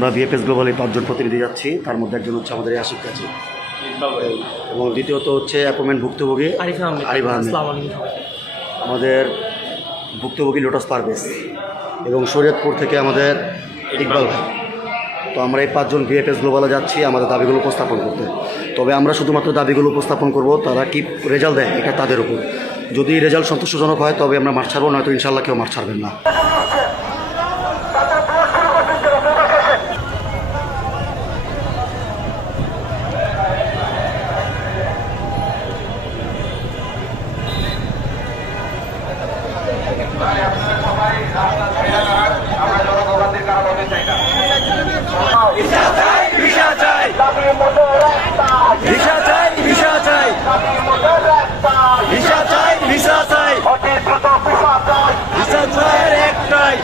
আমরা ভিএফএস গ্লোবালে 5 জন প্রতিনিধি যাচ্ছি, তার মধ্যে একজন হচ্ছে আমাদের এই আশিক কাছে, এবং দ্বিতীয়ত হচ্ছে অ্যাপয়েন্টমেন্ট ভুক্তভোগী আরিফ আহমেদ, আমাদের ভুক্তভোগী লোটাস পারভেজ, এবং শরীয়তপুর থেকে আমাদের ইকবাল ভাই। তো আমরা এই 5 জন ভিএফএস গ্লোবালে যাচ্ছি আমাদের দাবিগুলো উপস্থাপন করতে। তবে আমরা শুধুমাত্র দাবিগুলো উপস্থাপন করব, তারা কি রেজাল্ট দেয় এটা তাদের উপর। যদি রেজাল্ট সন্তোষজনক হয় তবে আমরা মাঠ ছাড়বো, নয়তো ইনশাল্লাহ কেউ মাঠ ছাড়বেন না। একটাই